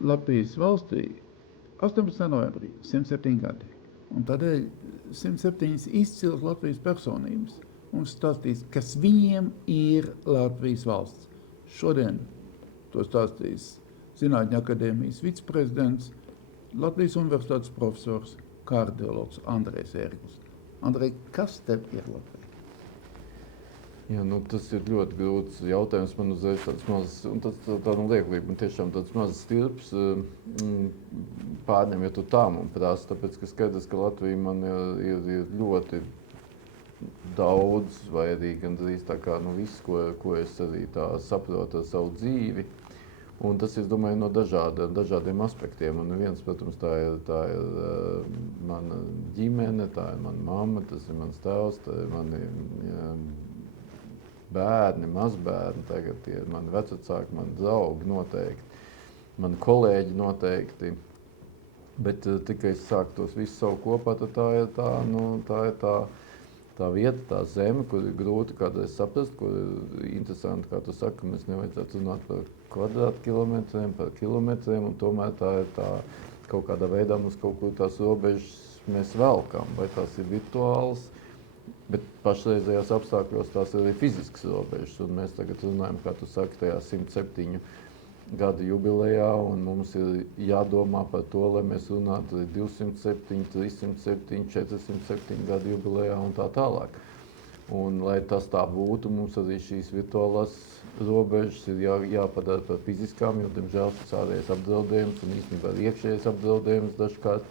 Latvijas valstī 18. novembrī 107 gadi. Un tādēļ 107 izcils Latvijas personības mums stāstīs, kas viņiem ir Latvijas valsts. Šodien to stāstīs Zinātņu akadēmijas viceprezidents, Latvijas universitātes profesors, kardiologs Andrejs Ērglis. Andrej, kas tev ir Latvija? Jā, tas ir ļoti grūts jautājums. Man uzreiz tāds mazs, un tas tāda lieklība, man tiešām tāds mazs stirps pārņem, ja tu tā man prasa, tāpēc, ka skaidrs, ka Latvija man ir ļoti daudz, vai arī gandrīz tā kā viss, ko es arī tā saprotu ar savu dzīvi. Un tas, es domāju, no dažādiem aspektiem. Un viens, protams, tā ir mana ģimene, tā ir mana mamma, tas ir mans tēvs, tā ir mani bērni, mazbērni, tagad ir mani vecvecāki, mani draugi noteikti, mani kolēģi noteikti. Bet tikai es sāku tos visus savu kopā, tad tā ir tā vieta, tā zeme, kur ir grūti kādreiz saprast, kur ir interesanti, kā tu saki, ka mēs nevajadzētu runāt par kvadrātkilometriem, par kilometriem, un tomēr tā ir tā kaut kādā veidā mums kaut kur tās robežas mēs velkam, vai tās ir virtuāls, bet pašreizējās apstākļos tās ir arī fiziskas robežas, un mēs tagad runājam, kā tu saki, tajā 107 gadu jubilejā, un mums ir jādomā par to, lai mēs runātu 207, 307, 407 gadu jubilejā un tā tālāk. Un, lai tas tā būtu, mums arī šīs virtuālās robežas ir jāpadara par fiziskām, jo, diemžēl, tas ārējais apdraudējums un īstenībā iekšējais apdraudējums dažkārt,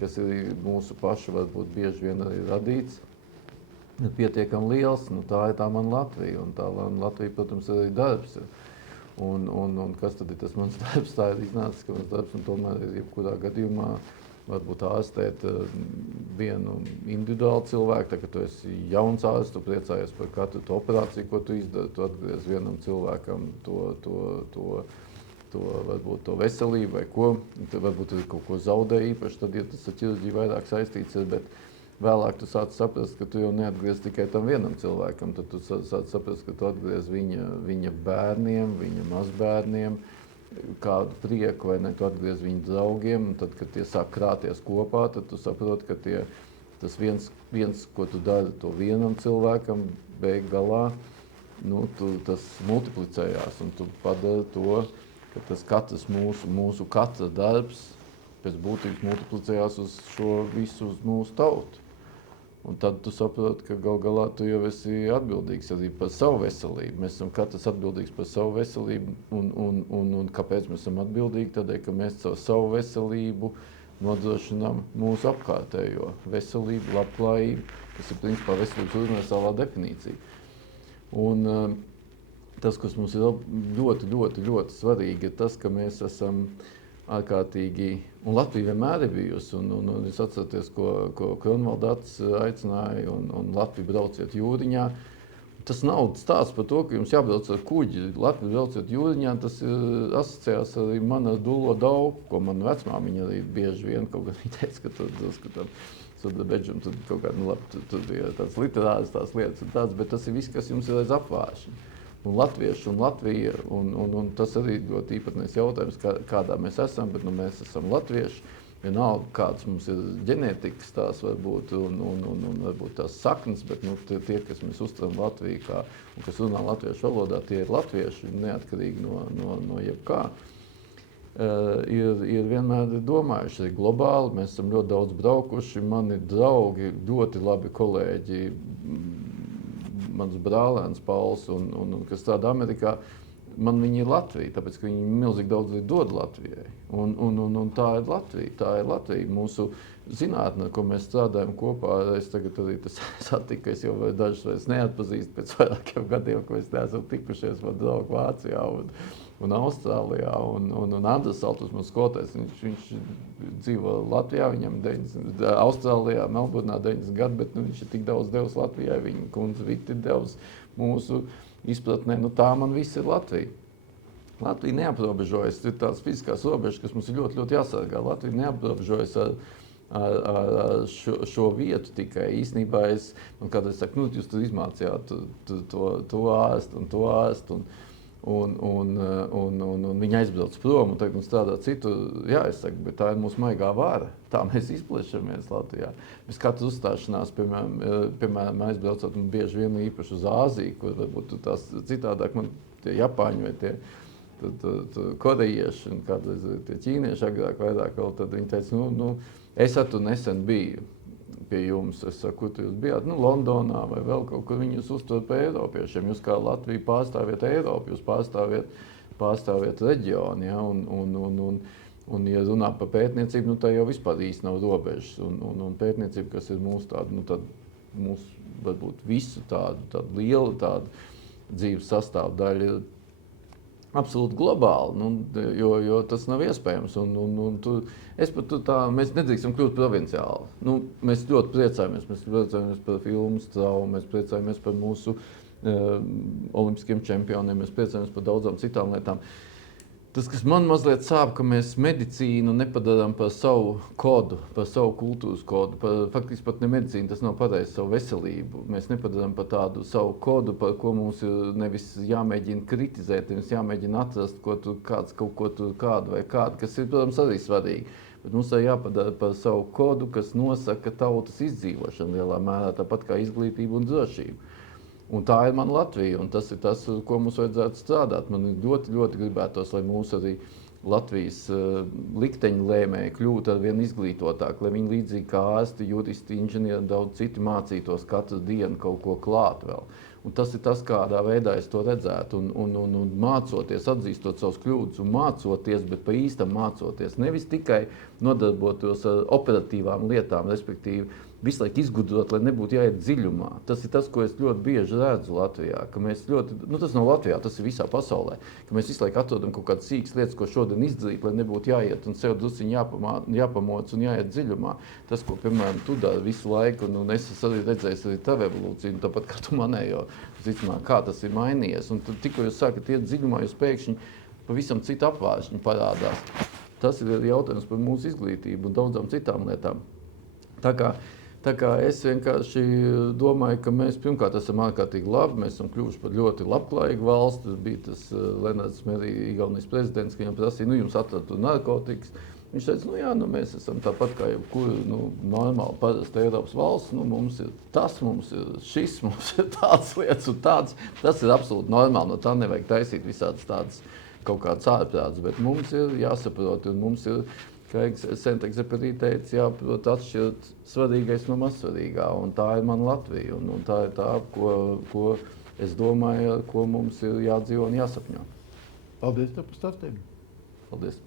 kas ir mūsu pašu varbūt bieži vien arī radīts, ir pietiekami liels. Tā ir tā mana Latvija, un tā Latvija, protams, arī darbs. Un kas tad ir tas mans darbs? Tā ir iznācis, ka mans darbs, un tomēr ir jebkurā gadījumā varbūt ārstēt vienu individuālu cilvēku. Tā, kad tu esi jauns ārsts, tu priecājies par katru to operāciju, ko tu izdari, tu atgriez vienam cilvēkam varbūt to veselību vai ko. Tad varbūt ir kaut ko zaudē īpaši, tad, ja tas ar ķirurģiju vairāk saistīts ir, bet vēlāk tu sāc saprast, ka tu jau neatgriez tikai tam vienam cilvēkam, tad tu sāc saprast, ka tu atgriez viņa bērniem, viņa mazbērniem, kādu prieku, vai ne, tu atgriez viņa draugiem, un tad, kad tie sāk krāties kopā, tad tu saproti, ka tas viens, ko tu dari to vienam cilvēkam, beig galā, tas multiplicējās, un tu padari to, ka tas katrs mūsu katra darbs pēc būtības multiplicējās uz šo visu, uz mūsu tautu. Un tad tu saproti, ka gal galā tu jau esi atbildīgs arī par savu veselību. Mēs esam katrs atbildīgs par savu veselību, un kāpēc mēs esam atbildīgi? Tādēļ, ka mēs caur savu veselību nodrošinām mūsu apkārtējo veselību, labklājību, kas ir principā veselības universālā definīcija. Un tas, kas mums ir ļoti, ļoti, ļoti svarīgi, ir tas, ka mēs esam ārkārtīgi, un Latvija vienmēr ir bijusi, un jūs atceraties, ko Kronvalds aicināja, un Latviju brauciet jūriņā. Tas nav stāsts par to, ka jums jābrauc ar kuģi. Latviju brauciet jūriņā, tas asociējās arī man ar Dulo Dauku, ko man vecmāmiņa arī bieži vien kaut gan teica, ka tur beidžam, tur kaut kāda, tur bija tāds literārs tās lietas un tāds, bet tas ir viss, kas jums ir aiz apvāršana. Un latvieši un Latvija, un tas arī ļoti īpatnējs jautājums, kādā mēs esam, bet mēs esam latvieši. Vienalga, kāds mums ir ģenētikas tās varbūt, un varbūt tās saknes, bet tie, kas mēs uztveram Latviju kā, un kas runā latviešu valodā, tie ir latvieši, neatkarīgi no jebkā. Ir vienmēr domājuši arī globāli, mēs esam ļoti daudz braukuši, mani draugi, ļoti labi kolēģi, mans brālēns Pauls, un kas strādā Amerikā, man viņi ir Latvija, tāpēc, ka viņi milzīgi daudz dod Latvijai. Un tā ir Latvija, tā ir Latvija. Mūsu zinātne, ko mēs strādājam kopā, es tagad arī satiku, es jau dažus vairs neatpazīstu pēc vairākiem gadiem, ko mēs neesam tikušies, man draugi Vācijā un Austrālijā, un Andris Saltus, mums skolotājs, viņš dzīvo Latvijā, viņam Austrālijā, Melburnā 90 gadu, bet viņš ir tik daudz devis Latvijai, viņa kundze Viti devis mūsu izpratnē, tā man viss ir Latvija. Latvija neaprobežojas, ir tās fiziskās robežas, kas mums ir ļoti, ļoti jāsargā. Latvija neaprobežojas ar šo vietu tikai. Īstenībā man kādreiz saka, jūs tur izmācījāt to ārstu un to ārstu. un viņi aizbrauc prom un tagad strādā citur. Jā, es saku, bet tā ir mūsu maigā vara. Tā mēs izplešamies Latvijā. Bez katras uzstāšanās, piemēram aizbraucot un bieži vien īpaši uz Āziju, kur varbūt tās citādāk man tie Japāņi vai tie korejieši un kādreiz tie ķīnieši agrāk vairāk vēl, tad viņi teica, es ar tu nesen biju pie jums, es saku, kur tu jūs bijāt, Londonā vai vēl kaut kur, viņi jūs uztver pa eiropiešiem, jūs kā Latvija pārstāviet Eiropu, jūs pārstāviet reģionu, ja, un ja runā par pētniecību, tā jau vispār īsti nav robežas, un pētniecība, kas ir mūsu tāda, tad mūsu, varbūt visu tādu lielu tādu dzīves sastāvdaļa ir absolūti globāli, jo tas nav iespējams. Mēs nedrīkstam kļūt provinciāli. Mēs ļoti priecājamies par filmu Straumu, mēs priecājamies par mūsu olimpiskiem čempioniem, mēs priecājamies par daudzām citām lietām. Tas, kas man mazliet sāp, ka mēs medicīnu nepadarām par savu kodu, par savu kultūras kodu, faktiski pat ne medicīnu, tas nav pareizi, savu veselību. Mēs nepadarām par tādu savu kodu, par ko mums ir nevis jāmēģina kritizēt, nevis jāmēģina atrast, kādu vai kādu, kas ir, protams, arī svarīgi. Bet mums ir jāpadara par savu kodu, kas nosaka tautas izdzīvošanu lielā mērā, tāpat kā izglītība un drošība. Un tā ir mana Latvija, un tas ir tas, ko mums vajadzētu strādāt. Man ļoti, ļoti gribētos, lai mūsu arī Latvijas likteņu lēmēji kļūtu arvien izglītotāk, lai viņi līdzīgi kā ārsti, juristi, inženieri un daudz citi mācītos katru dienu kaut ko klāt vēl. Un tas ir tas, kādā veidā es to redzētu, un mācoties, atzīstot savus kļūdas un mācoties, bet pa īstam mācoties. Nevis tikai nodarbotos ar operatīvām lietām, respektīvi visu laiku izgudrot, lai nebūtu jāiet dziļumā. Tas ir tas, ko es ļoti bieži redzu Latvijā, ka mēs tas nav Latvijā, tas ir visā pasaulē, ka mēs visu laiku atrodam kaut kādas sīkas lietas, ko šodien izdarīt, lai nebūtu jāiet un sev drusciņi jāpamoc un jāiet dziļumā. Tas, ko, piemēram, tu dari visu laiku, un es esmu arī redzējis arī tavu evolūciju, un tāpat kā tu manējo, kā tas ir mainījies. Un tad, tikko jūs sākat iet dziļumā, jūs pēkšņi pavisam citu apvāršņu parādās. Tas ir jautājums par mūsu izglītību un daudzām citām lietām. Tā kā es vienkārši domāju, ka mēs pirmkārt esam ārkārtīgi labi, mēs esam kļuvuši par ļoti labklājīgu valsti. Bija tas Lenards Merija, Igaunijas prezidents, ka viņam prasīja, jums atradu narkotikas. Viņš teica, mēs esam tāpat kā jebkura normāla parasta Eiropas valsts, mums ir tas, mums ir šis, mums ir tāds lietas un tāds. Tas ir absolūti normāli, no tā nevajag taisīt visādas tādas kaut kādas ārprātas, bet mums ir jāsaprot un mums ir, kā Saint-Exupéry teica, jāprot atšķirt svarīgais no mazsvarīgā, un tā ir mana Latvija, un tā ir tā, ko es domāju, ko mums ir jādzīvo un jāsapņo. Paldies tev par stāstījumu. Paldies.